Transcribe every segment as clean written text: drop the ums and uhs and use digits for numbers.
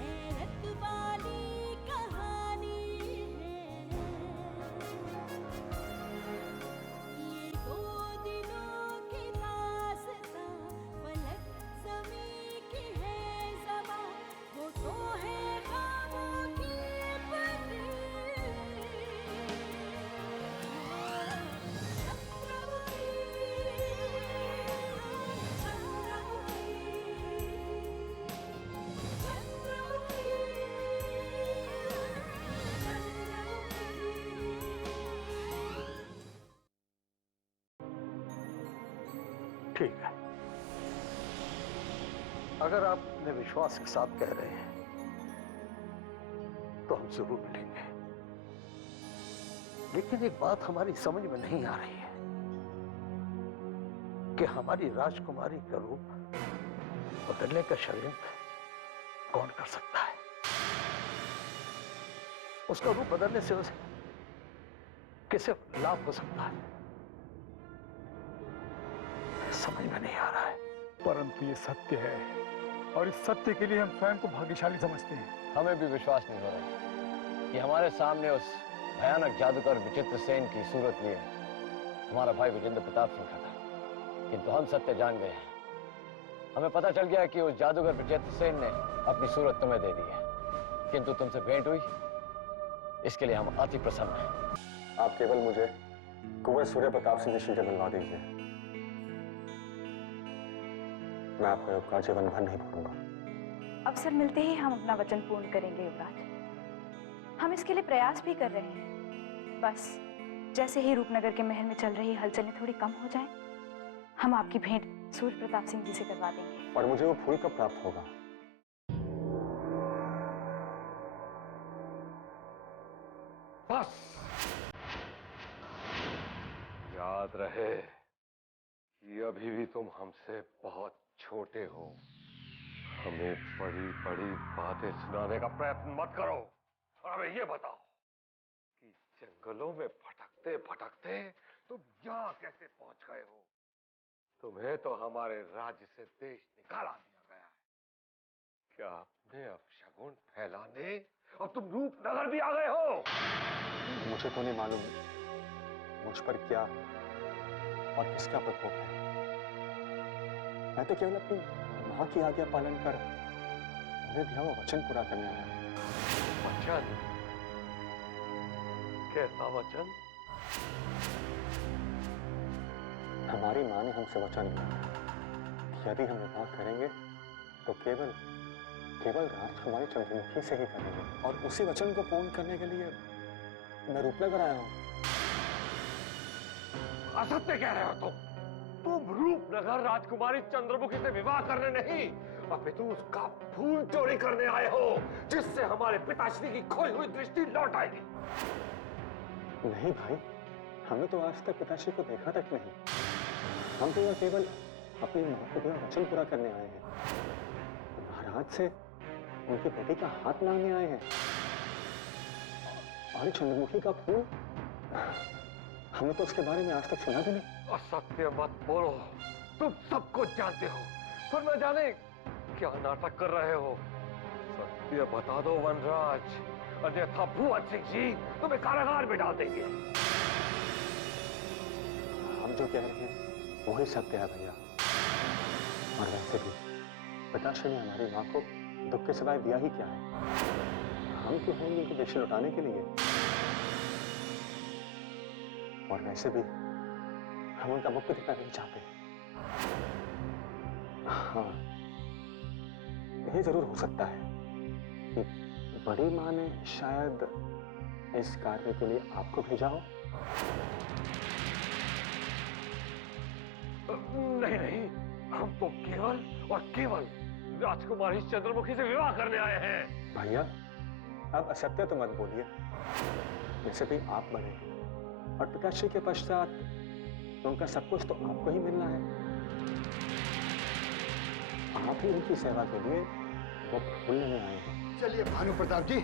हैरत वाली कहानी है ये, दो दिलों की दास्तां, फलक ज़मीं की है ज़बां, वो तो है ख्वाबों की परी। ठीक है, अगर आप अपने विश्वास के साथ कह रहे हैं तो हम जरूर मिलेंगे। लेकिन एक बात हमारी समझ में नहीं आ रही है कि हमारी राजकुमारी का रूप बदलने का षड्यंत्र कौन कर सकता है। उसका रूप बदलने से उसे किसे लाभ हो सकता है, समझ में नहीं आ रहा है। परंतु ये सत्य है और इस सत्य के लिए हम स्वयं को भाग्यशाली समझते हैं। हमें भी विश्वास नहीं हो रहा कि हमारे सामने उस भयानक जादूगर विचित्र सेन की सूरत लिए हमारा भाई विजेंद्र प्रताप सिंह का था, किंतु हम सत्य जान गए हैं। हमें पता चल गया कि उस जादूगर विचित्र सेन ने अपनी सूरत तुम्हें दे दी है, किंतु तुमसे भेंट हुई, इसके लिए हम अति प्रसन्न हैं। आप केवल मुझे कुंवर सूर्य प्रताप सिंह की शीघ्र मिलवा दीजिए, मैं आपका उपकार जीवन भर नहीं भूलूंगा। अवसर मिलते ही हम अपना वचन पूर्ण करेंगे युवराज। हम इसके लिए प्रयास भी कर रहे हैं। बस जैसे ही रूपनगर के महल में चल रही हलचलें थोड़ी कम हो जाएं, हम आपकी भेंट सूर्य प्रताप सिंह जी से करवा देंगे। और मुझे वो फूल कब प्राप्त होगा? बस याद रहे कि अभी भी तुम हमसे बहुत छोटे हो। हमें बड़ी बड़ी बातें सुनाने का प्रयत्न मत करो। और हमें ये बताओ कि जंगलों में भटकते भटकते तुम यहाँ कैसे पहुंच गए हो? तुम्हें तो हमारे राज्य से देश निकाला दिया गया है। क्या आपने अपशगुन फैलाने और तुम रूपनगर भी आ गए हो? मुझे तो नहीं मालूम मुझ पर क्या और किसका प्रकोप है। मैं तो केवल अपनी मां की आज्ञा पालन कर उन्हें दिया हुआ वचन पूरा करने आया। वचन? कैसा वचन? हमारी मां ने हमसे वचन दिया कि यदि हम विवाह करेंगे तो केवल राजकुमारी चंद्रमुखी से ही करेंगे, और उसी वचन को पूर्ण करने के लिए मैं रूपनगर आया हूं। असत्य कह रहे हो तुम रूपनगर राजकुमारी चंद्रमुखी से विवाह करने नहीं, अपितु उसका फूल चोरी करने आए हो, जिससे हमारे पिताश्री की खोई हुई दृष्टि लौट आएगी। नहीं भाई, हमने तो आज तक पिताश्री को देखा तक नहीं। हम तो यह केवल अपनी मां को दिया वचन पूरा करने आए हैं। महाराज से उनके बेटे का हाथ मांगने आए हैं। और चंद्रमुखी का फूल, हमने तो उसके बारे में आज तक सुना भी नहीं। असत्य मत बोलो, तुम सब कुछ जानते हो, पर न जाने क्या नाटक कर रहे हो। सत्य बता दो वनराज, अन्यथा भुवन सिंह जी तुम्हें कारागार में डाल देंगे। हम जो कह रहे हैं वही सत्य है भैया। और वैसे भी पिताश्री ने हमारी मां को दुख के सिवाय दिया ही क्या है? हम क्यों हैं उनको देश लौटाने के लिए? और वैसे भी हम उनका मुक्ति देना नहीं चाहते। हाँ, यह जरूर हो सकता है कि बड़ी मां ने शायद इस कार्य के लिए आपको भेजा हो। नहीं नहीं, हम तो केवल और केवल राजकुमारी चंद्रमुखी से विवाह करने आए हैं। भैया, अब असत्य तो मत बोलिए। वैसे भी आप बड़े और पिताश्री के पश्चात तो उनका सब कुछ तो आपको ही मिलना है। आप ही उनकी सेवा के लिए वो फूल लेने आए हैं। चलिए भानु प्रताप जी,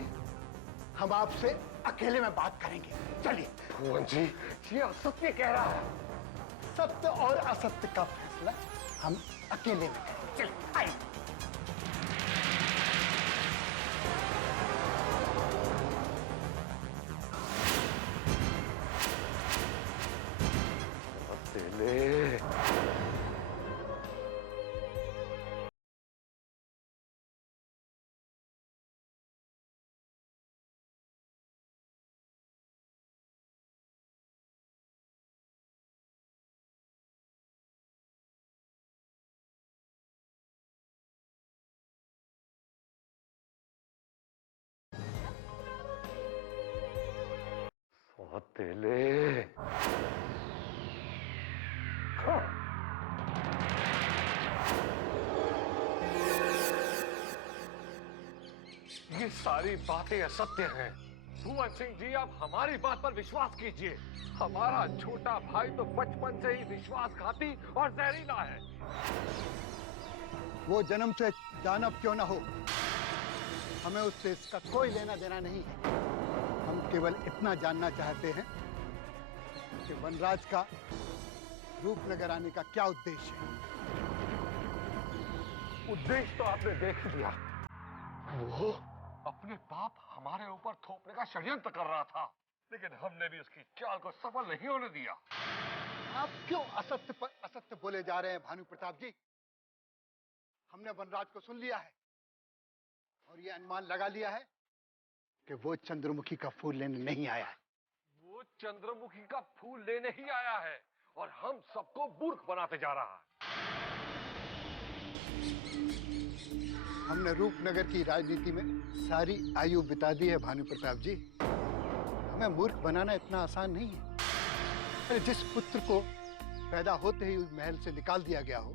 हम आपसे अकेले में बात करेंगे। चलिए। भुवन जी, ये असत्य कह रहा है। सत्य और असत्य का फैसला हम अकेले में करेंगे। चलिए आइए। सौतेले। ये सारी बातें असत्य हैं। भुवन सिंह जी, आप हमारी बात पर विश्वास कीजिए। हमारा छोटा भाई तो बचपन से ही विश्वासघाती और जहरीला है। वो जन्म से दानव क्यों ना हो, हमें उससे इसका कोई लेना देना नहीं है। हम केवल इतना जानना चाहते हैं कि वनराज का रूपनगर आने का क्या उद्देश्य है। उद्देश्य तो आपने देख ही लिया। वो अपने पाप हमारे ऊपर थोपने का षड्यंत्र कर रहा था, लेकिन हमने भी उसकी चाल को सफल नहीं होने दिया। आप क्यों असत्य पर असत्य बोले जा रहे हैं भानु प्रताप जी? हमने वनराज को सुन लिया है और ये अनुमान लगा लिया है कि वो चंद्रमुखी का फूल लेने नहीं आया है। वो चंद्रमुखी का फूल लेने ही आया है और हम सबको मूर्ख बनाते जा रहा है। हमने रूपनगर की राजनीति में सारी आयु बिता दी है भानु प्रताप जी। हमें मूर्ख बनाना इतना आसान नहीं है। अरे जिस पुत्र को पैदा होते ही उस महल से निकाल दिया गया हो,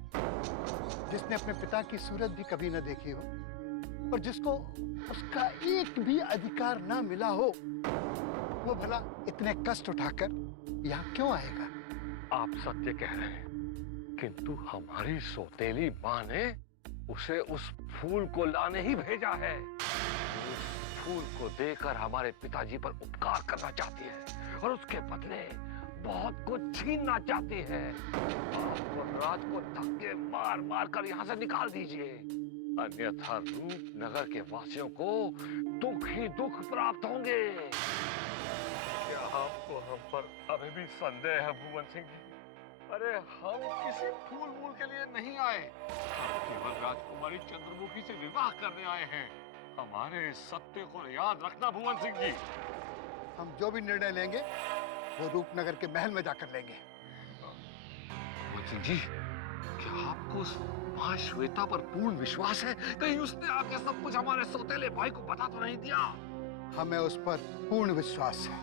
जिसने अपने पिता की सूरत भी कभी न देखी हो और जिसको उसका एक भी अधिकार ना मिला हो, वो भला इतने कष्ट उठाकर यहाँ क्यों आएगा? आप सत्य कह रहे हैं, किंतु हमारी सौतेली माँ ने उसे उस फूल को लाने ही भेजा है। उस फूल को देकर हमारे पिताजी पर उपकार करना चाहती है और उसके बदले बहुत कुछ छीनना चाहती है। आप वनराज को धक्के मार मार कर यहाँ से निकाल दीजिए, अन्यथा रूपनगर के वासियों को दुख ही दुख प्राप्त होंगे। क्या आपको हम पर अभी भी संदेह है भुवन सिंह जी? अरे हम किसी फूल मूल के लिए नहीं आए, केवल राजकुमारी चंद्रमुखी से विवाह करने आए हैं। हमारे सत्य को याद रखना भुवन सिंह जी। हम जो भी निर्णय लेंगे वो रूपनगर के महल में जाकर लेंगे। भुवन सिंह जी, क्या आपको उस मां श्वेता पर पूर्ण विश्वास है? कहीं उसने आके सब कुछ हमारे सौतेले भाई को बता तो नहीं दिया? हमें उस पर पूर्ण विश्वास है।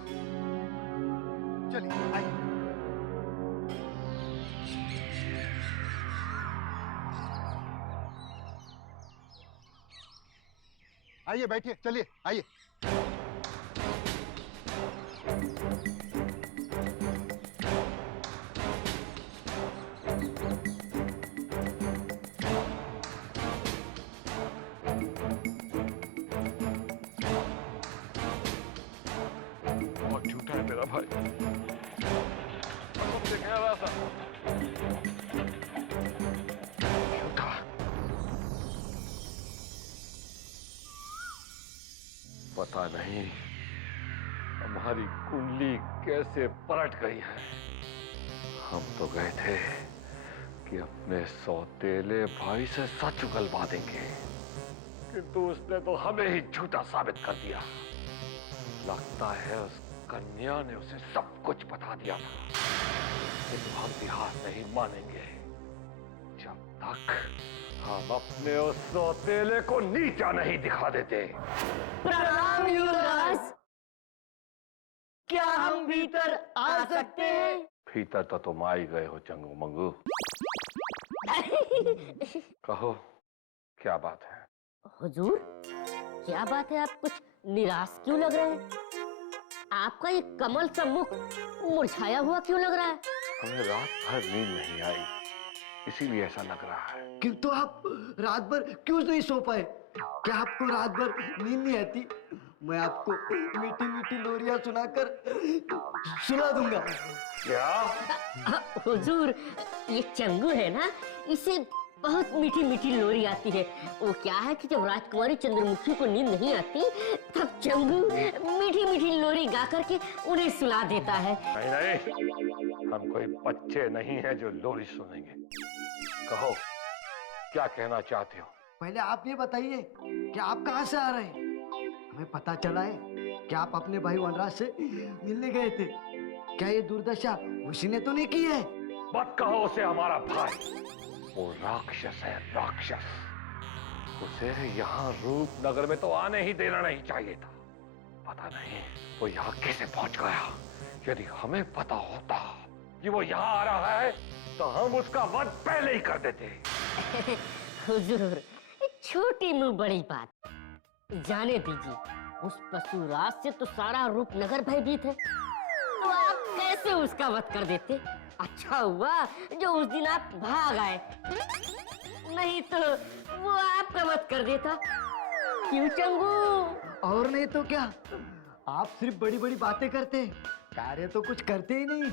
चलिए आइए। आइए बैठिए, चलिए आइए। बहुत झूठा है मेरा भाई, तुमसे कह रहा था झूठा। पता नहीं हमारी कुंडली कैसे पलट गई है। हम तो गए थे कि अपने सौतेले भाई से सच उगलवा देंगे, किंतु उसने तो हमें ही झूठा साबित कर दिया। लगता है उस कन्या ने उसे सब कुछ बता दिया था, किंतु हम भी हार नहीं मानेंगे जब तक हम अपने उस सौतेले को नीचा नहीं दिखा देते। प्रणाम युवराज, क्या हम भीतर आ सकते हैं? भीतर तो तुम आ ही गए हो चंगू मंगू। कहो क्या बात है? हुजूर, क्या बात है? आप कुछ निराश क्यों लग रहे हैं? आपका ये कमल सा मुख मुरझाया हुआ क्यों लग रहा है? हमें रात भर नींद नहीं आई, इसीलिए ऐसा लग रहा है। किंतु आप रात भर क्यों नहीं सो पाए? क्या आपको रात भर नींद नहीं आती? मैं आपको मीठी मीठी लोरियां सुनाकर सुला दूंगा। क्या? हुजूर, ये चंगू है ना, इसे बहुत मीठी मीठी लोरी आती है। वो क्या है कि जब राजकुमारी चंद्रमुखी को नींद नहीं आती, तब चंगू मीठी मीठी लोरी गा करके उन्हें सुला देता है। नहीं नहीं, हम कोई बच्चे नहीं हैं जो लोरी सुनेंगे। कहो क्या कहना चाहते हो? पहले आप ये बताइए कि आप कहाँ से आ रहे हैं? हमें पता चला है कि आप अपने भाई वनराज से मिलने गए थे। क्या ये दुर्दशा उसी ने तो नहीं की है? मत कहो उसे हमारा भाई, वो राक्षस है, राक्षस। उसे यहाँ रूपनगर में तो आने ही देना नहीं चाहिए था। पता नहीं वो यहाँ कैसे पहुंच गया, यदि हमें पता होता कि वो यहाँ आ रहा है तो हम उसका वध पहले ही कर देते। हुजूर, छोटी मुंह बड़ी बात, जाने दीजिए। उस पशुराज से तो सारा रूपनगर भयभीत है, तो आप कैसे उसका वध कर देते? अच्छा हुआ जो उस दिन आप भाग आए, नहीं तो वो आपका वध कर देता। क्यों चंगू? और नहीं तो क्या, आप सिर्फ बड़ी बड़ी बातें करते, कार्य तो कुछ करते ही नहीं।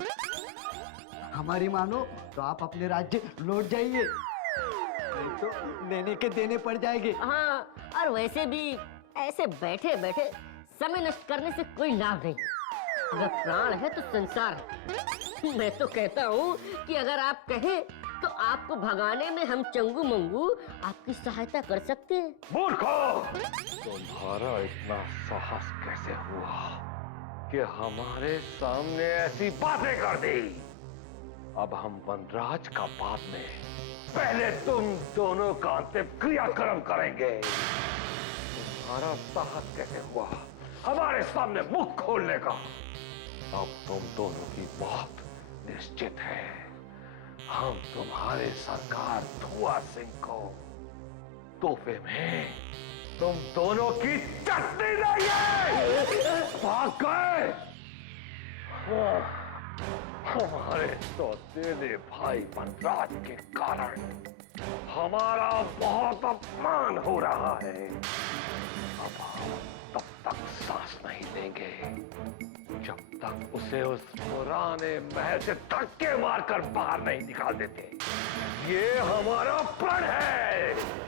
हमारी मानो तो आप अपने राज्य लौट जाइए, नहीं तो लेने के देने पड़ जाएंगे। हाँ, और वैसे भी ऐसे बैठे बैठे समय नष्ट करने से कोई लाभ नहीं। अगर प्राण है तो संसार है। मैं तो कहता हूँ कि अगर आप कहें तो आपको भगाने में हम चंगू मंगू आपकी सहायता कर सकते हैं। मूर्खो, तुम्हारा इतना साहस कैसे हुआ कि हमारे सामने ऐसी बातें कर दी? अब हम वनराज का बाद में पहले तुम दोनों का अंतिम क्रियाक्रम करेंगे। तुम्हारा साहस कैसे हुआ हमारे सामने मुख खोलने का? अब तुम दोनों की मौत निश्चित है। हम तुम्हारे सरकार धुआ सिंह को तोहफे में तुम दोनों की चटनी देंगे। भाग गए। हमारे सौतेले भाई वनराज के कारण हमारा बहुत अपमान हो रहा है। अब हम तब तक सांस नहीं लेंगे जब तक उसे उस पुराने महल से धक्के मारकर बाहर नहीं निकाल देते। ये हमारा प्रण है।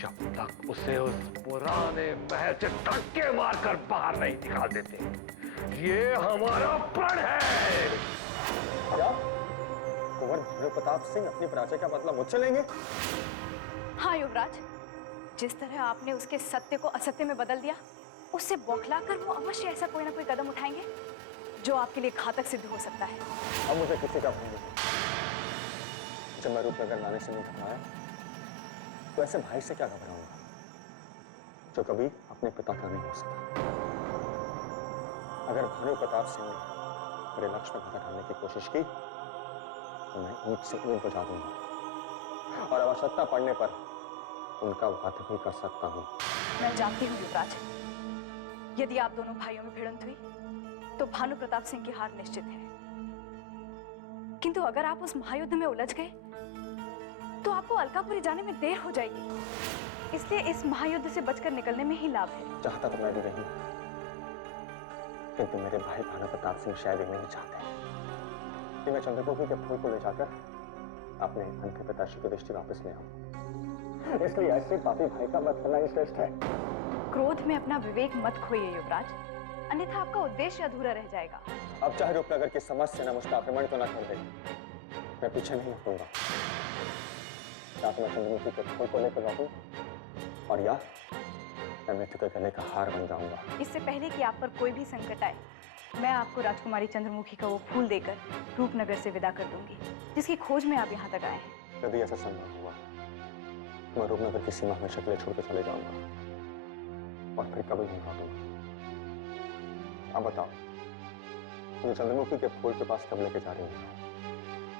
जब तक उसे उस पुराने महल से धक्के मारकर बाहर नहीं निकाल देते। ये हमारा प्रण है। क्या कुंवर भानु प्रताप सिंह अपनी पराजय का बदला मुझसे लेंगे? हाँ युवराज, जिस तरह आपने उसके सत्य को असत्य में बदल दिया, उससे बौखलाकर वो अवश्य ऐसा कोई ना कोई कदम उठाएंगे जो आपके लिए घातक सिद्ध हो सकता है। अब मुझे किसी का भय नहीं। जब मैं रूपनगर लाने से नहीं घबराया तो ऐसे भाई से क्या घबराऊंगा जो कभी अपने पिता का नहीं हो सका। अगर भानु प्रताप सिंह ने मेरे लक्ष्य में बाधा डालने की कोशिश की तो मैं ईंट से ईंट बजा दूंगा और आवश्यकता पड़ने पर उनका वध भी कर सकता हूँ। मैं जानती हूँ युवराज, यदि आप दोनों भाइयों में भिड़ंत हुई तो भानु प्रताप सिंह की हार निश्चित है। किंतु अगर आप उस महायुद्ध में उलझ गए तो आपको अलकापुरी जाने में देर हो जाएगी। इसलिए इस महायुद्ध से बचकर निकलने में ही लाभ है। चाहता तो मैं भी नहीं, किंतु मेरे भाई भानु प्रताप सिंह शायद नहीं चाहते कि मैं चंद्रमुखी के फूल को ले जाकर अपने अंतिम पिताश्री की दृष्टि वापस ले आऊं। इसलिए ऐसे पापी भाई का वध करना ही श्रेष्ठ है। क्रोध में अपना विवेक मत खोइए युवराज, अन्यथा आपका उद्देश्य अधूरा रह जाएगा। अब चाहे रूपनगर की समस्त सेना मुझ पर आक्रमण तो न कर दे, मैं पीछे नहीं हटूंगा। या तो मैं चंद्रमुखी के फूल को लेकर जाऊं और या मैं मृत्यु के गले का हार बन जाऊंगा। इससे पहले कि आप पर कोई भी संकट आए, मैं आपको राजकुमारी चंद्रमुखी का वो फूल देकर रूपनगर से विदा कर दूंगी, जिसकी खोज में आप यहाँ तक आए हैं। यदि ऐसा संभव हुआ तो मैं रूपनगर की सीमा में शक्लें छोड़कर चले जाऊंगा और फिर कभी नहीं लौटूंगा। अब बताओ, मुझे चंद्रमुखी के फूल के पास कब लेके जा रही हूँ?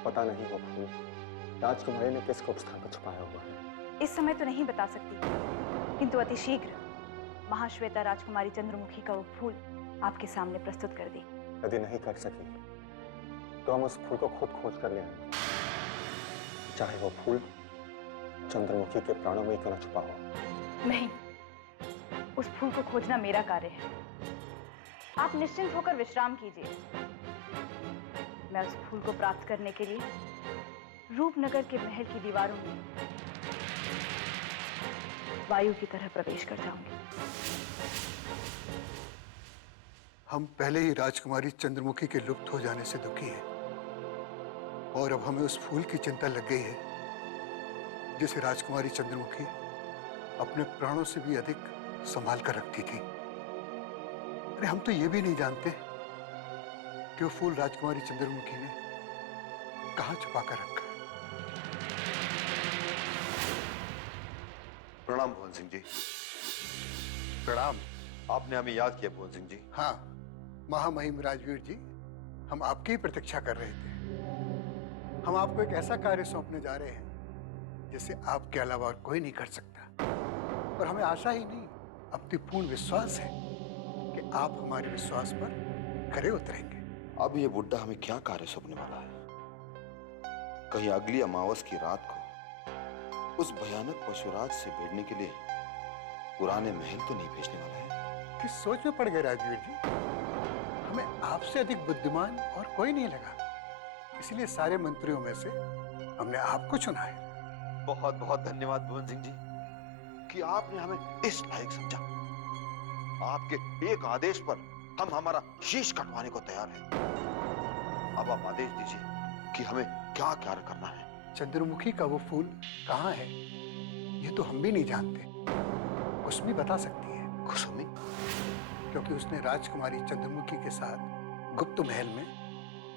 पता नहीं वो फूल राजकुमारी ने किस गुप्त स्थान पर छुपाया हुआ है। इस समय तो नहीं बता सकती, किंतु अति शीघ्र महाश्वेता राजकुमारी चंद्रमुखी का वो फूल आपके सामने प्रस्तुत कर दी। यदि नहीं कर सकी तो हम उस फूल को खुद खोज कर ले आएंगे, चाहे वो फूल चंद्रमुखी के प्राणों में ही क्यों न छुपा हो। नहीं, उस फूल को खोजना मेरा कार्य है। आप निश्चिंत होकर विश्राम कीजिए। मैं उस फूल को प्राप्त करने के लिए रूपनगर के महल की दीवारों में वायु की तरह प्रवेश कर जाऊंगी। हम पहले ही राजकुमारी चंद्रमुखी के लुप्त हो जाने से दुखी हैं। और अब हमें उस फूल की चिंता लग गई है जिसे राजकुमारी चंद्रमुखी अपने प्राणों से भी अधिक संभाल कर रखती थी। अरे हम तो ये भी नहीं जानते कि वो फूल राजकुमारी चंद्रमुखी ने कहाँ छुपा कर रखा है। प्रणाम भुवन सिंह जी। प्रणाम। आपने हमें याद किया भुवन सिंह जी। हाँ महामहिम राजवीर जी, हम आपकी ही प्रतीक्षा कर रहे थे। हम आपको एक ऐसा कार्य सौंपने जा रहे हैं जिसे आपके अलावा और कोई नहीं कर सकता, और हमें आशा ही नहीं अपनी पूर्ण विश्वास है कि आप हमारे विश्वास पर खरे उतरेंगे। अब ये बुड्ढा हमें क्या कार्य सौंपने वाला है? कहीं अगली अमावस की रात को उस भयानक पशुराज से भिड़ने के लिए पुराने महल तो नहीं भेजने वाला है? किस सोच में पड़ गए राजवीर जी? हमें आपसे अधिक बुद्धिमान और कोई नहीं लगा, इसलिए सारे मंत्रियों में से हमने आपको चुना है। बहुत बहुत धन्यवाद भुवन सिंह जी कि आपने हमें इस लायक समझा। आपके एक आदेश पर हम हमारा शीश कटवाने को तैयार हैं। अब आप आदेश दीजिए कि हमें क्या कार्य करना है। चंद्रमुखी का वो फूल कहाँ है ये तो हम भी नहीं जानते। कुसुमी बता सकती है। कुसुमी? क्योंकि उसने राजकुमारी चंद्रमुखी के साथ गुप्त महल में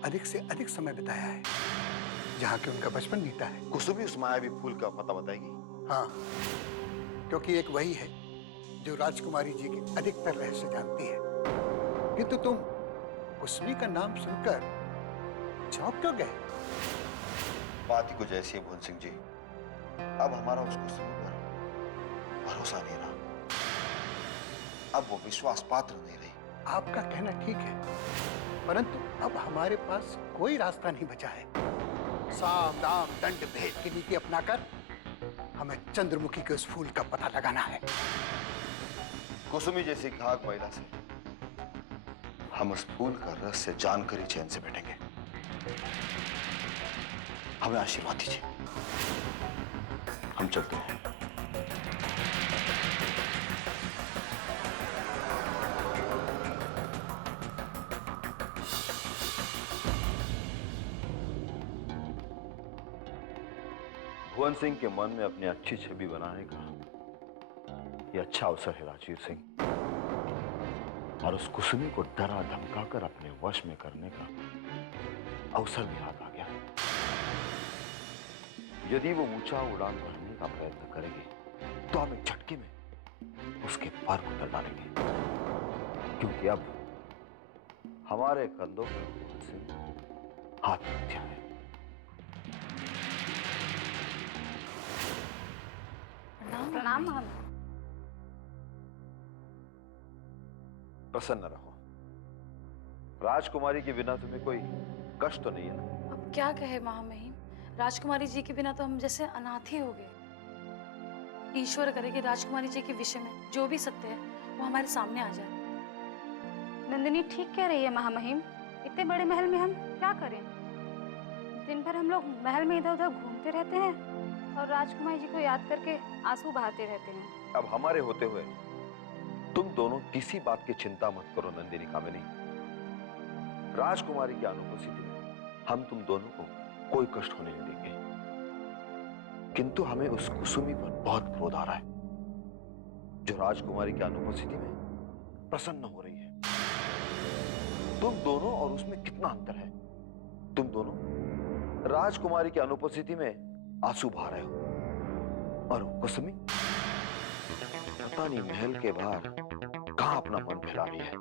अधिक से अधिक समय बिताया है, जहाँ के उनका बचपन बीता है। कुसुमी उस मायावी फूल का पता बताएगी? हाँ, क्योंकि एक वही है जो राजकुमारी जी के अधिकतर रहस्य जानती है। किंतु तुम कुसुमी का नाम सुनकर चौंक क्यों गए? बात ही कुछ ऐसी है भुवन सिंह जी। अब हमारा उस कुसुमी पर भरोसा नहीं रहा। अब वो विश्वास पात्र नहीं रही। आपका कहना ठीक है, परंतु अब हमारे पास कोई रास्ता नहीं बचा है। साम दाम दंड भेद की नीति अपनाकर हमें चंद्रमुखी के उस फूल का पता लगाना है। कुसुमी जैसी घाघ महिला से हम उस फूल का रहस्य जानकर ही चैन से बैठेंगे। हमें आशीर्वाद दीजिए। हम चलते हैं। भुवन सिंह के मन में अपनी अच्छी छवि बनाने का यह अच्छा अवसर है राजवीर सिंह, और उस कुसुमी को डरा धमकाकर अपने वश में करने का अवसर भी हाथ आ गया। यदि वो ऊंचा उड़ान भरने का प्रयत्न करेगी तो हम एक झटके में उसके पर उतर डालेंगे, क्योंकि अब हमारे कंधों पर भुवन सिंह हाथ रख दिया है। प्रणाम। प्रसन्न रहो। राजकुमारी के बिना तुम्हें कोई कष्ट तो नहीं है ना? अब क्या कहे महामहिम, राजकुमारी जी के बिना तो हम जैसे अनाथ ही हो गए। ईश्वर करे कि राजकुमारी जी के विषय में जो भी सत्य है वो हमारे सामने आ जाए। नंदिनी ठीक कह रही है महामहिम, इतने बड़े महल में हम क्या करें? दिन भर हम लोग महल में इधर उधर घूमते रहते हैं और राजकुमारी जी को याद करके आंसू बहाते रहते हैं। अब हमारे होते हुए तुम दोनों किसी बात की चिंता मत करो नंदिनी कामिनी। राजकुमारी की अनुपस्थिति में हम तुम दोनों को कोई कष्ट होने नहीं देंगे। किंतु हमें उस कुसुमी पर बहुत क्रोध आ रहा है, जो राजकुमारी की अनुपस्थिति में प्रसन्न हो रही है। तुम दोनों और उसमें कितना अंतर है? तुम दोनों राजकुमारी की अनुपस्थिति में आंसू बहा रहे हो, और कुसुमी पता नहीं महल के बाहर कहां अपना मन फैला रही है।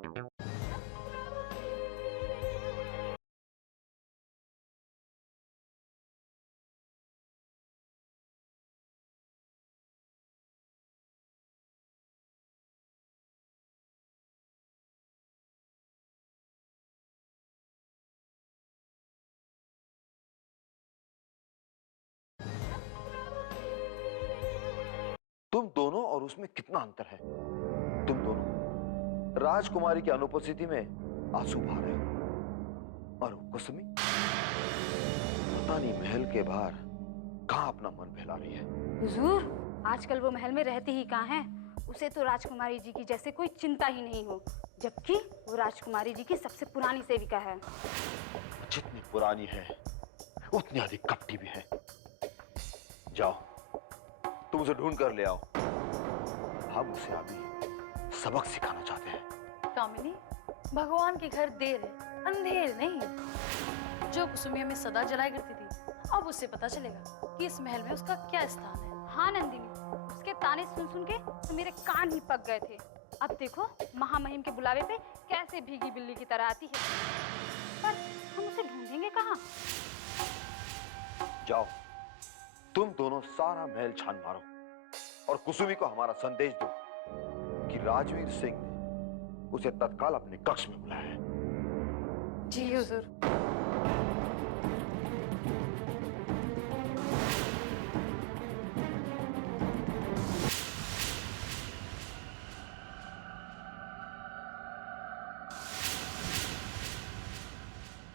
तुम दोनों और उसमें कितना अंतर है? तुम दोनों राजकुमारी की अनुपस्थिति में आंसू बहा रहे हो, और कुसुमी पता नहीं महल के बाहर कहां अपना मन फैला रही है। हुजूर, आजकल वो महल में रहती ही कहाँ है? उसे तो राजकुमारी जी की जैसे कोई चिंता ही नहीं हो, जबकि वो राजकुमारी जी की सबसे पुरानी सेविका है। जितनी पुरानी है उतने अधिक कपटी भी हैं। जाओ, तुम उसे ढूंढ कर ले आओ। हम उसे अभी सबक सिखाना चाहते हैं। कामिनी, भगवान के घर देर है, अंधेर नहीं। जो कुसुमी हमें सदा जलाया करती थी, अब उससे पता चलेगा कि इस महल में उसका क्या स्थान है। हाँ नंदिनी, उसके ताने सुन सुन के तो मेरे कान ही पक गए थे। अब देखो महामहिम के बुलावे पे कैसे भीगी बिल्ली की तरह आती है। पर हम उसे ढूंढेंगे कहाँ? जाओ, तुम दोनों सारा महल छान मारो और कुसुमी को हमारा संदेश दो कि राजवीर सिंह ने उसे तत्काल अपने कक्ष में बुलाया है। जी हुजूर।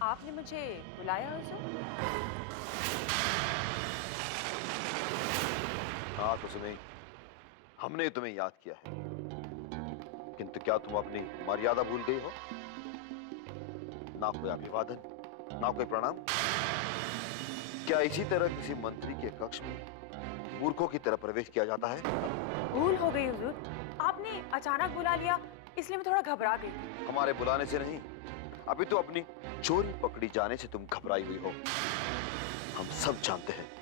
आपने मुझे बुलाया हुजूर? हाँ कुसुमी, हमने तुम्हें याद किया है, किंतु क्या तुम अपनी मर्यादा भूल गई हो? ना कोई अभिवादन, ना कोई प्रणाम। क्या इसी तरह किसी मंत्री के कक्ष में मूर्खों की तरह प्रवेश किया जाता है? भूल हो गई हुजूर, आपने अचानक बुला लिया, इसलिए मैं थोड़ा घबरा गई। हमारे बुलाने से नहीं, अभी तो अपनी चोरी पकड़ी जाने से तुम घबराई हुई हो। हम सब जानते हैं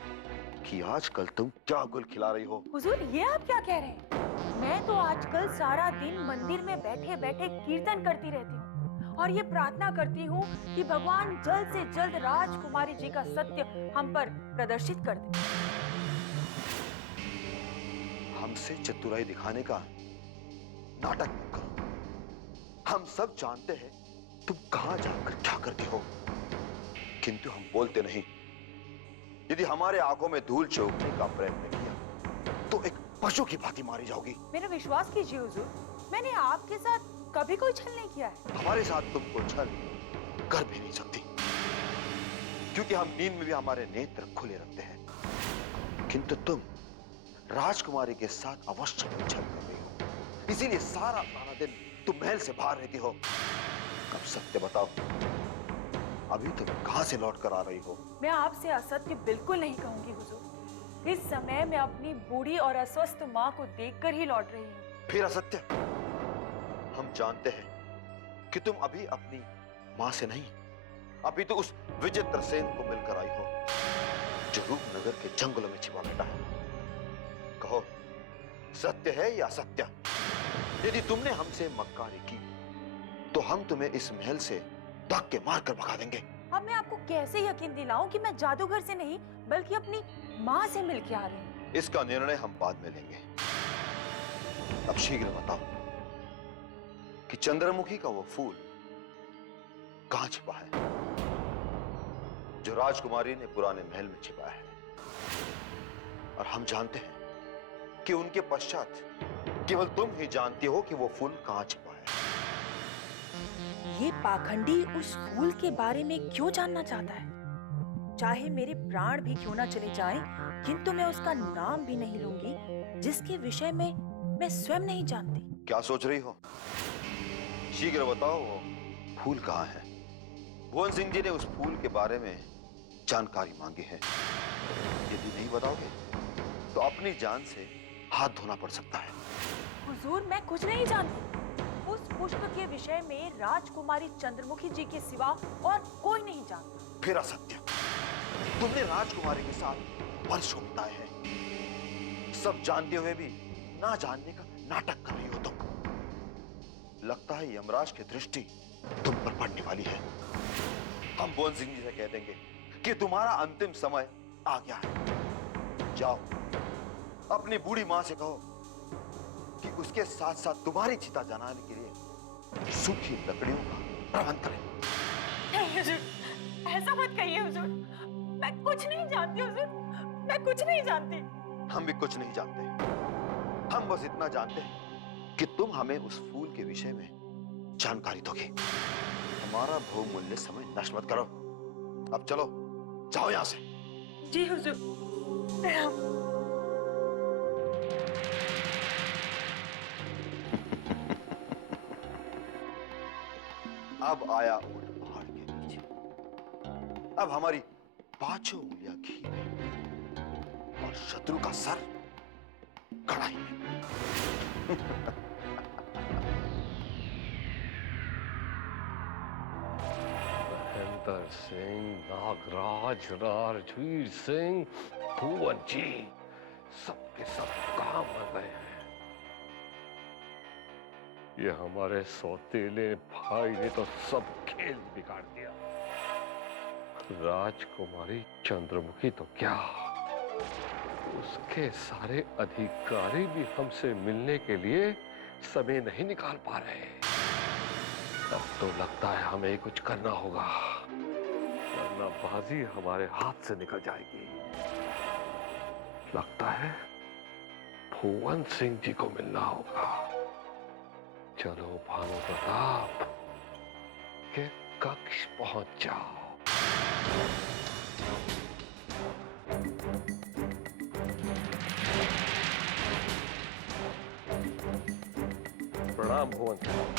कि आजकल तुम क्या गुल खिला रही हो। हुजूर, ये आप क्या कह रहे हैं? मैं तो आजकल सारा दिन मंदिर में बैठे बैठे कीर्तन करती रहती हूँ और ये प्रार्थना करती हूँ कि भगवान जल्द से जल्द राजकुमारी जी का सत्य हम पर प्रदर्शित कर दे। हमसे चतुराई दिखाने का नाटक मत करो। हम सब जानते हैं तुम कहां जाकर क्या करती हो, किंतु हम बोलते नहीं। यदि हमारे आंखों में धूल झोंकने का प्रयत्न किया तो एक पशु की भांति मारी जाओगी। मेरा विश्वास कीजिए हुजूर, मैंने आपके साथ कभी कोई छल नहीं किया है। हमारे साथ तुम कोई छल कर भी नहीं सकती, क्योंकि हम नींद में भी हमारे नेत्र खुले रखते हैं। किंतु तुम राजकुमारी के साथ अवश्य कोई छल कर रही हो, इसीलिए सारा दिन तुम महल से बाहर रहती हो। अब सत्य बताओ, अभी तुम कहां से लौट कर आ रही हो? मैं आपसे असत्य बिल्कुल नहीं कहूंगी हुजूर। इस समय मैं अपनी बूढ़ी और अस्वस्थ माँ को देखकर ही लौट रही हूँ। फिर असत्य? हम जानते हैं कि तुम अभी अपनी माँ से नहीं, अभी तो उस विचित्र सेन को मिलकर आई हो जो रूपनगर के जंगलों में छिपा बैठा है। कहो, सत्य है या असत्य? यदि तुमने हमसे मक्कारी की तो हम तुम्हें इस महल से धक्के मारकर भगा देंगे। अब मैं आपको कैसे यकीन दिलाऊं कि मैं जादूगर से नहीं बल्कि अपनी माँ से मिलके आ रही हूँ? इसका निर्णय हम बाद में लेंगे। अब शीघ्र बताओ कि चंद्रमुखी का वो फूल कहां छिपा है जो राजकुमारी ने पुराने महल में छिपाया है। और हम जानते हैं कि उनके पश्चात केवल तुम ही जानती हो कि वो फूल कहां छिपा है। ये पाखंडी उस फूल के बारे में क्यों जानना चाहता है? चाहे मेरे प्राण भी क्यों ना चले जाएं, किंतु मैं उसका नाम भी नहीं लूंगी जिसके विषय में मैं स्वयं नहीं जानती। क्या सोच रही हो? शीघ्र बताओ, वो फूल कहाँ है? भुवन सिंह जी ने उस फूल के बारे में जानकारी मांगी है। यदि नहीं बताओगे तो अपनी जान से हाथ धोना पड़ सकता है। हुजूर, मैं कुछ नहीं जानती। उस पुष्प के विषय में राजकुमारी चंद्रमुखी जी के सिवा और कोई नहीं जानता। फिर असत्य। तुमने राजकुमारी के साथ वर्षों बिताए हैं, सब जानते हुए भी ना जानने का नाटक कर रही हो तुम। लगता है यमराज की दृष्टि तुम पर पड़ने वाली है। हम भुवन सिंह जी से कह देंगे कि तुम्हारा अंतिम समय आ गया है। जाओ, अपनी बूढ़ी माँ से कहो कि उसके साथ साथ तुम्हारी चिता जलाने के लिए सूखी लकड़ियों का प्रबंध करें। नहीं हुजूर, ऐसा मत कहिए हुजूर। मैं कुछ नहीं जानती हुजूर, मैं कुछ नहीं जानती। हम भी कुछ नहीं जानते। हम बस इतना जानते हैं कि तुम हमें उस फूल के विषय में जानकारी दोगे। हमारा बहुमूल्य समय नष्ट मत करो। अब चलो, जाओ यहां से। जी हुजूर। अब आया ऊंट पहाड़ के नीचे। अब हमारी पांचों उंगलियां घी में और शत्रु का सर कढ़ाई में। महेंद्र सिंह, नागराज, राजवीर सिंह, भुवन जी, सबके सब कहां मर गए हैं? ये हमारे सौतेले भाई ने तो सब खेल बिगाड़ दिया। राजकुमारी चंद्रमुखी तो क्या, उसके सारे अधिकारी भी हमसे मिलने के लिए समय नहीं निकाल पा रहे। अब तो लगता है हमें कुछ करना होगा, वरना बाजी हमारे हाथ से निकल जाएगी। लगता है भुवन सिंह जी को मिलना होगा। चलो भानु प्रताप के कक्ष पहुंच जाओ। प्रणाम भुवन सिंह।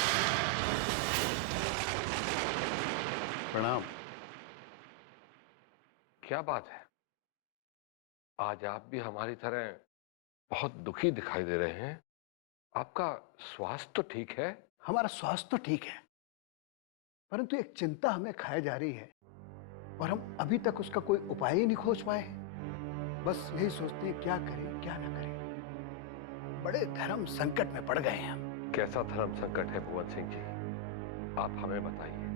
प्रणाम। क्या बात है, आज आप भी हमारी तरह बहुत दुखी दिखाई दे रहे हैं। आपका स्वास्थ्य तो ठीक है? हमारा स्वास्थ्य तो ठीक है, परंतु एक चिंता हमें खाए जा रही है और हम अभी तक उसका कोई उपाय ही नहीं खोज पाए। बस यही सोचते हैं क्या करें क्या ना करें। बड़े धर्म संकट में पड़ गए हैं हम। कैसा धर्म संकट है भुवन सिंह जी, आप हमें बताइए,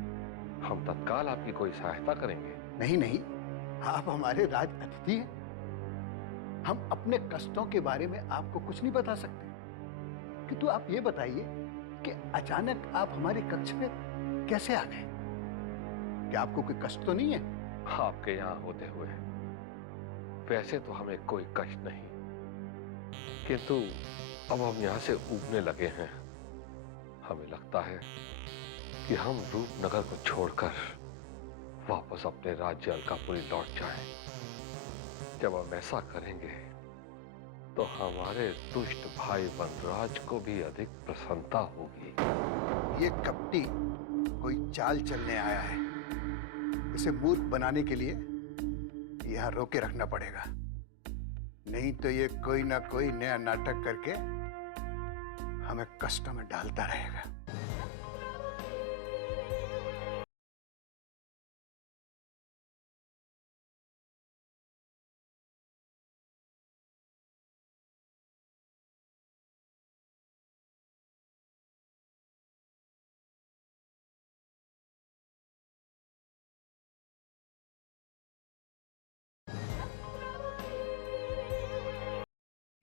हम तत्काल आपकी कोई सहायता करेंगे। नहीं नहीं, आप हमारे राज अतिथि हैं। हम अपने कष्टों के बारे में आपको कुछ नहीं बता सकते, किंतु आप ये बताइए कि अचानक आप हमारे कक्ष में कैसे आ गए? क्या आपको कोई कष्ट तो नहीं है? आपके यहाँ होते हुए वैसे तो हमें कोई कष्ट नहीं, किंतु अब हम यहाँ से ऊबने लगे हैं। हमें लगता है कि हम रूपनगर को छोड़कर वापस अपने राज्य अलकापुरी लौट जाएं। जब हम ऐसा करेंगे तो हमारे दुष्ट भाई वनराज को भी अधिक प्रसन्नता होगी। ये कपटी कोई चाल चलने आया है। इसे मूर्ख बनाने के लिए यहाँ रोके रखना पड़ेगा, नहीं तो ये कोई ना कोई नया नाटक करके हमें कष्टों में डालता रहेगा।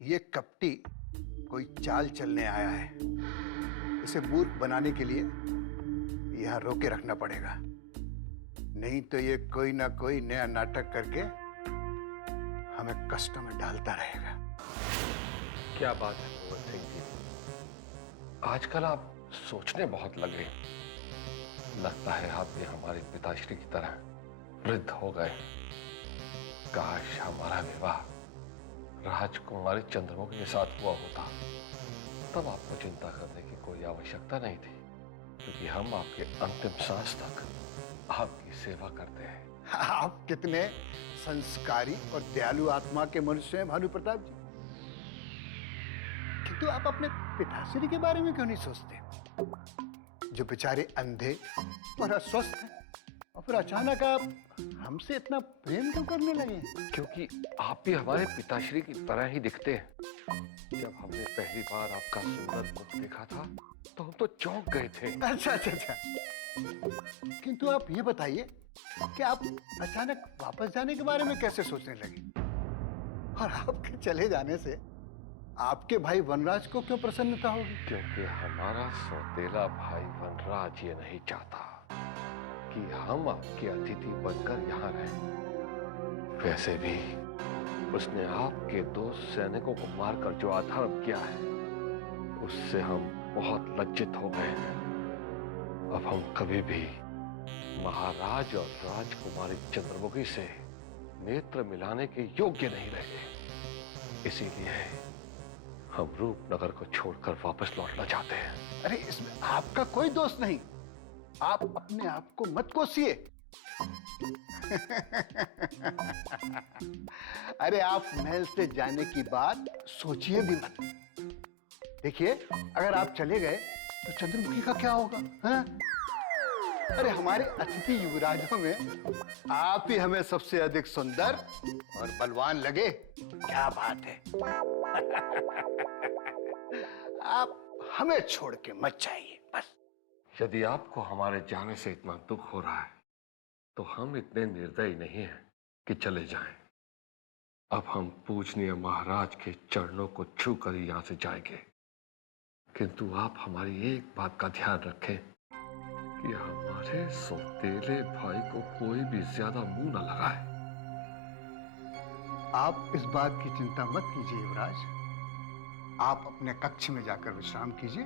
ये कपटी कोई चाल चलने आया है। इसे मूर्ख बनाने के लिए यहाँ रोके रखना पड़ेगा, नहीं तो ये कोई ना कोई नया नाटक करके हमें कष्टों में डालता रहेगा। क्या बात है भुवन सिंह जी, आजकल आप सोचने बहुत लगे। लगता है आप भी हमारे पिताश्री की तरह वृद्ध हो गए। काश हमारा विवाह राजकुमारी चंद्रमुखी के साथ हुआ होता, तब आपको चिंता करने की कोई आवश्यकता नहीं थी, क्योंकि हम आपके अंतिम सांस तक आपकी सेवा करते हैं। आप कितने संस्कारी और दयालु आत्मा के मनुष्य हैं भानु प्रताप जी, किंतु आप अपने पिताश्री के बारे में क्यों नहीं सोचते, जो बेचारे अंधे और अस्वस्थ हैं, और फिर अचानक आप हमसे इतना प्रेम क्यों करने लगे? क्योंकि आप भी हमारे पिताश्री की तरह ही दिखते हैं। जब हमने पहली बार आपका सुंदर मुख देखा था तो हम तो चौंक गए थे। अच्छा अच्छा अच्छा, किंतु आप ये बताइए कि आप अचानक वापस जाने के बारे में कैसे सोचने लगे, और आपके चले जाने से आपके भाई वनराज को क्यों प्रसन्नता होगी? क्योंकि हमारा सौतेला भाई वनराज ये नहीं चाहता कि हम आपके अतिथि बनकर यहाँ रहें। वैसे भी उसने आपके 2 सैनिकों को मारकर जो अधर्म किया है, उससे हम बहुत लज्जित हो गए हैं। अब हम कभी भी महाराज और राजकुमारी चंद्रमुखी से नेत्र मिलाने के योग्य नहीं रहे। इसीलिए हम रूपनगर को छोड़कर वापस लौटना चाहते हैं। अरे इसमें आपका कोई दोष नहीं, आप अपने आप को मत कोसिए। अरे आप महल से जाने की बात सोचिए भी मत। देखिए, अगर आप चले गए तो चंद्रमुखी का क्या होगा? हाँ? अरे हमारे अतिथि युवराजों में आप ही हमें सबसे अधिक सुंदर और बलवान लगे। क्या बात है। आप हमें छोड़ के मत जाइए बस। यदि आपको हमारे जाने से इतना दुख हो रहा है तो हम इतने निर्दयी नहीं हैं कि चले जाएं। अब हम पूजनीय महाराज के चरणों को छू कर ही यहां से जाएंगे, किंतु आप हमारी एक बात का ध्यान रखें कि हमारे सौतेले भाई को कोई भी ज्यादा मुंह न लगाए। आप इस बात की चिंता मत कीजिए युवराज। आप अपने कक्ष में जाकर विश्राम कीजिए,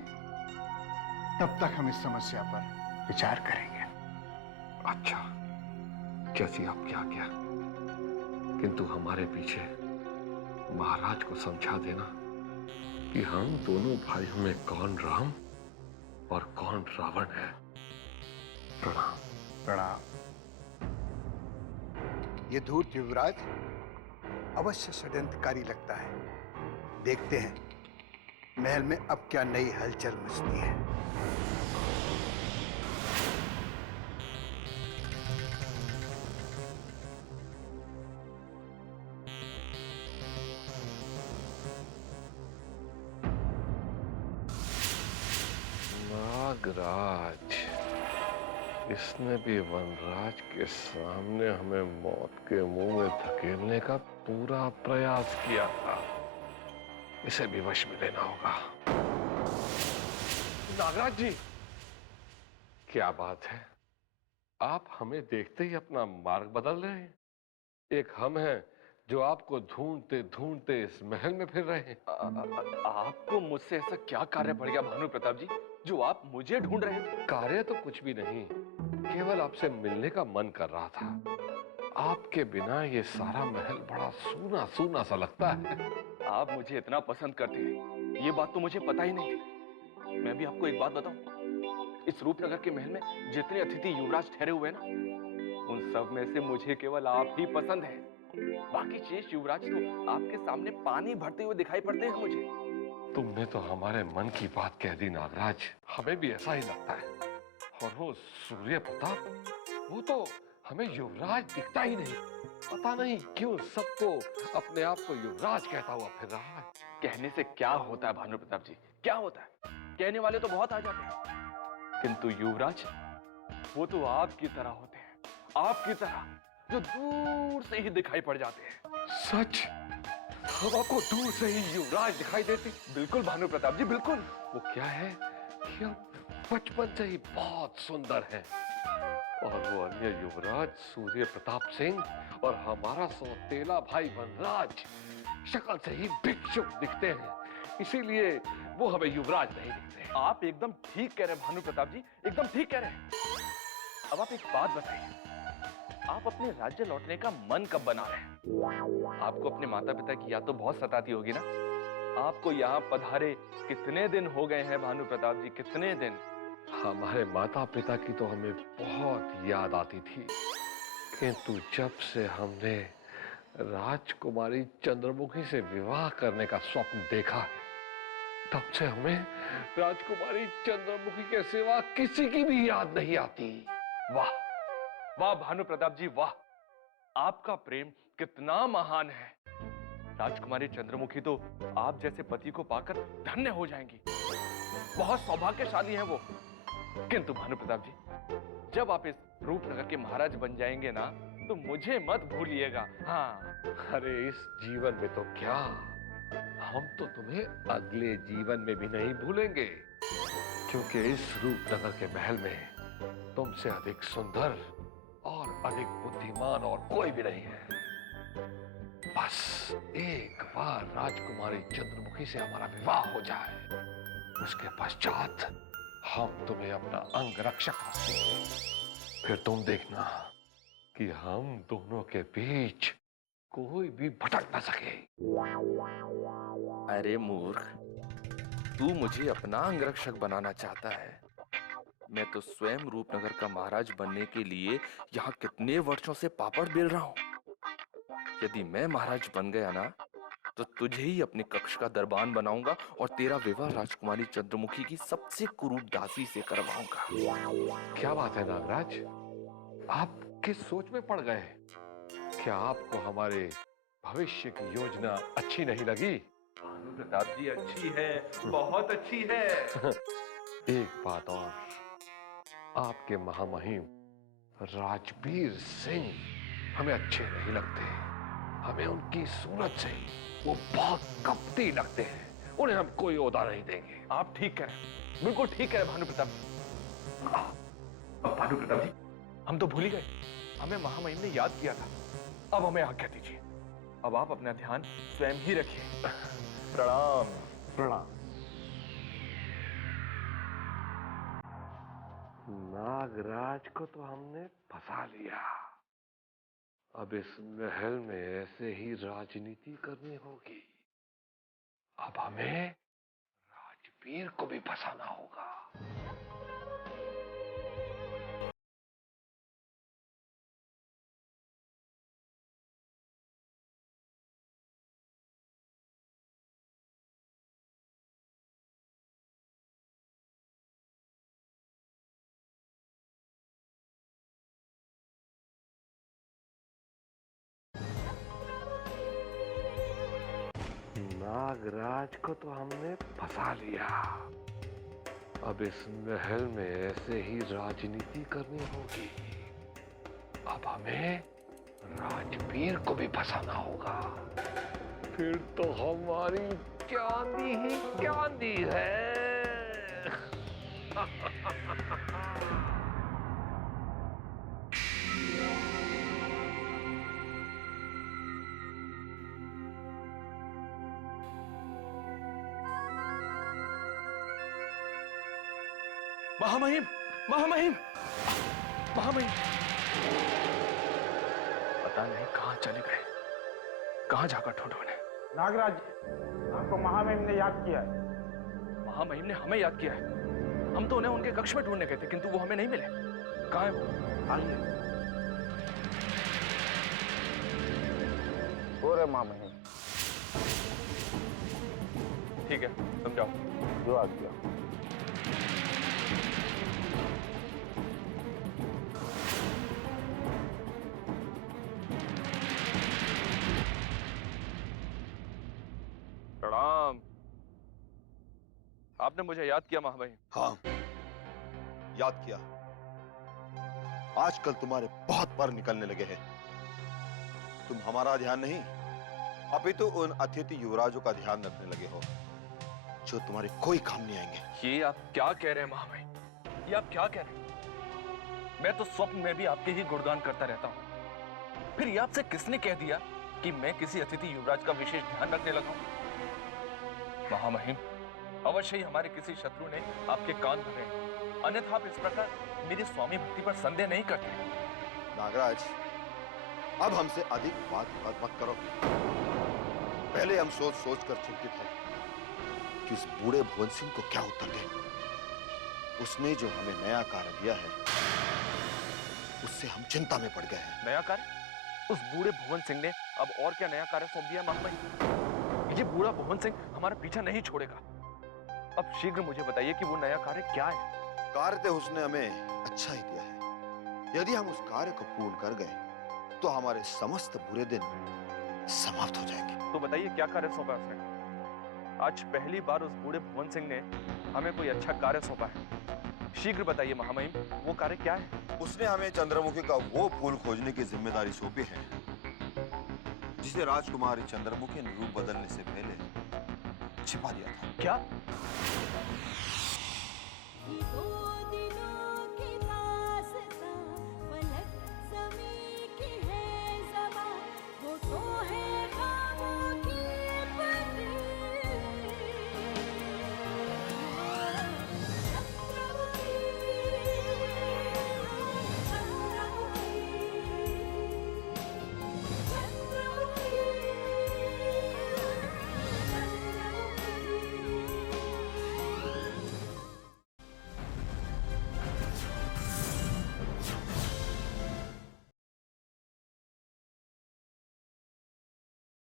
तब तक हम इस समस्या पर विचार करेंगे। अच्छा, जैसी आपकी आज्ञा, किंतु हमारे पीछे महाराज को समझा देना कि हम दोनों भाइयों में कौन राम और कौन रावण है। प्रणाम। प्रणाम। ये धूर्त युवराज अवश्य षड्यंत्रकारी लगता है। देखते हैं महल में अब क्या नई हलचल मचती है। नागराज, इसने भी वनराज के सामने हमें मौत के मुंह में धकेलने का पूरा प्रयास किया था। इसे भी वश में लेना होगा। नागराज जी, क्या बात है, आप हमें देखते ही अपना मार्ग बदल रहे हैं। एक हम हैं जो आपको ढूंढते ढूंढते इस महल में फिर रहे हैं। आपको मुझसे ऐसा क्या कार्य पड़ गया भानु प्रताप जी, जो आप मुझे ढूंढ रहे थे? कार्य तो कुछ भी नहीं, केवल आपसे मिलने का मन कर रहा था। आपके बिना ये सारा महल बड़ा सूना सूना सा लगता है। आप मुझे इतना पसंद करते हैं, ये बात तो मुझे पता ही नहीं थी। मैं भी आपको एक बात बताऊं, इस रूपनगर के महल में जितने अतिथि युवराज ठहरे हुए हैं ना, उन सब में से मुझे केवल आप ही पसंद है। बाकी शेष युवराज तो आपके सामने पानी भरते हुए दिखाई पड़ते हैं मुझे। तुमने तो हमारे मन की बात कह दी नागराज, हमें भी ऐसा ही लगता है। और वो सूर्य प्रताप, वो तो हमें युवराज दिखता ही नहीं। पता नहीं क्यों सबको अपने आप को युवराज कहता हुआ फिर रहा है। कहने से क्या होता है भानु प्रताप जी, क्या होता है? कहने वाले तो बहुत आ जाते हैं, किंतु युवराज वो तो आपकी तरह होते हैं, आपकी तरह, जो दूर से ही दिखाई पड़ जाते हैं। सच? हम आपको दूर से ही युवराज दिखाई देते? बिल्कुल भानु प्रताप जी, बिल्कुल। वो क्या है कि हम बचपन से ही बहुत सुंदर हैं, और वो अन्य युवराज सूर्य प्रताप सिंह और हमारा सौतेला भाई वनराज शक्ल से ही भिक्षुक दिखते हैं, इसीलिए वो हमें युवराज नहीं दिखते। आप एकदम ठीक कह रहे हैं भानु प्रताप जी, एकदम ठीक कह रहे हैं। अब आप एक बात बताइए, आप अपने राज्य लौटने का मन कब बना रहे हैं? आपको अपने माता पिता की याद तो बहुत सताती होगी ना? आपको यहाँ पधारे कितने दिन हो गए हैं भानु प्रताप जी, कितने दिन? हमारे माता पिता की तो हमें बहुत याद आती थी, किंतु जब से हमने राजकुमारी चंद्रमुखी से विवाह करने का स्वप्न देखा है, तब से हमें राजकुमारी चंद्रमुखी के सिवा किसी की भी याद नहीं आती। वाह वाह भानु प्रताप जी, वाह! आपका प्रेम कितना महान है। राजकुमारी चंद्रमुखी तो आप जैसे पति को पाकर धन्य हो जाएंगी, बहुत सौभाग्यशाली हैं वो। किंतु भानु प्रताप जी, जब आप इस रूपनगर के महाराज बन जाएंगे ना, तो मुझे मत भूलिएगा। हाँ, अरे इस जीवन में तो क्या, हम तो तुम्हें अगले जीवन में भी नहीं भूलेंगे, क्योंकि इस रूपनगर के महल में तुमसे अधिक सुंदर और अधिक बुद्धिमान और कोई भी नहीं है। बस एक बार राजकुमारी चंद्रमुखी से हमारा विवाह हो जाए, उसके पश्चात हम तुम्हें अपना अंग रक्षक रखेंगे। फिर तुम देखना कि हम दोनों के बीच कोई भी भटक ना सके। अरे मूर्ख, तू मुझे अपना अंगरक्षक बनाना चाहता है, मैं तो स्वयं रूपनगर का महाराज बनने के लिए यहाँ कितने वर्षों से पापड़ बेल रहा हूँ। यदि मैं महाराज बन गया ना, तो तुझे ही अपने कक्ष का दरबान बनाऊंगा और तेरा विवाह राजकुमारी चंद्रमुखी की सबसे कुरूप दासी से करवाऊंगा। क्या बात है नागराज, आप किस सोच में पड़ गए? क्या आपको हमारे भविष्य की योजना अच्छी नहीं लगी? भानु प्रताप जी, अच्छी है, बहुत अच्छी है। एक बात और, आपके महामहिम राजवीर सिंह हमें अच्छे नहीं लगते। हमें उनकी सूरत से वो बहुत कपटी लगते हैं। उन्हें हम कोई ओहदा नहीं देंगे। आप ठीक कह रहे हैं, बिल्कुल ठीक कह रहे हैं भानु प्रताप जी। भानु प्रताप जी, हम तो भूल ही गए, हमें महामहिम ने याद किया था। अब हमें आज्ञा दीजिए, अब आप अपना ध्यान स्वयं ही रखिए। प्रणाम। प्रणाम। नागराज को तो हमने फंसा लिया। अब इस महल में ऐसे ही राजनीति करनी होगी। अब हमें राजवीर को भी फंसाना होगा। नागराज को तो हमने फंसा लिया। अब इस महल में ऐसे ही राजनीति करनी होगी। अब हमें राजवीर को भी फंसाना होगा। फिर तो हमारी चांदी ही चांदी है। महामहिम, महामहिम, महामहिम, पता नहीं कहां चले गए, कहां जाकर ढूंढो उन्हें। नागराज, आपको महामहिम ने याद किया है। महामहिम ने हमें याद किया है। हम तो उन्हें उनके कक्ष में ढूंढने गए थे, किंतु वो हमें नहीं मिले। कहां है वो? आइए। हो रहे महामहिम। ठीक है, तुम जाओ। जो आ गया। प्रणाम। आपने मुझे याद किया महामहिम? हाँ, याद किया। आजकल तुम्हारे बहुत पर निकलने लगे हैं। तुम हमारा ध्यान नहीं, अभी तो उन अतिथि युवराजों का ध्यान रखने लगे हो, जो तुम्हारे कोई काम नहीं आएंगे। ये आप क्या कह रहे हैं महामहिम? ये आप क्या कह रहे हैं? मैं तो स्वप्न में भी आपके ही गुणगान करता रहता हूँ। फिर ये आपसे किसने कह दिया कि मैं किसी अतिथि युवराज का विशेष ध्यान रखने लगा हूँ? महामहिम, अवश्य ही हमारे किसी शत्रु ने आपके कान भरे, अन्यथा आप इस प्रकार मेरी स्वामी भक्ति पर संदेह नहीं करते। नागराज, अब हमसे अधिक बात मत करो। पहले हम सोच सोच कर चिंतित हैं कि उस बूढ़े भुवन सिंह को क्या उत्तर दें। उसने जो हमें नया कार्य दिया है, उससे हम चिंता में पड़ गए हैं। नया कार्य? उस बूढ़े भुवन सिंह ने अब और क्या नया कार्य सौंप दिया महामहिम? ये बूढ़ा भुवन सिंह हमारा पीछा नहीं छोड़ेगा। अब शीघ्र मुझे बताइए कि वो नया कार्य क्या है? कार्य तो उसने हमें अच्छा ही दिया है। यदि हम उस कार्य को पूर्ण कर गए, तो हमारे समस्त बुरे दिन समाप्त हो जाएंगे। तो बताइए, क्या कार्य सौंपा उसने? आज पहली बार उस बूढ़े भुवन सिंह ने हमें कोई अच्छा कार्य सौंपा है। शीघ्र बताइए महामहिम, वो कार्य क्या है? उसने हमें चंद्रमुखी का वो फूल खोजने की जिम्मेदारी सौंपी है, जिसे राजकुमारी चंद्रमुखी ने रूप बदलने से पहले छिपा दिया था। क्या?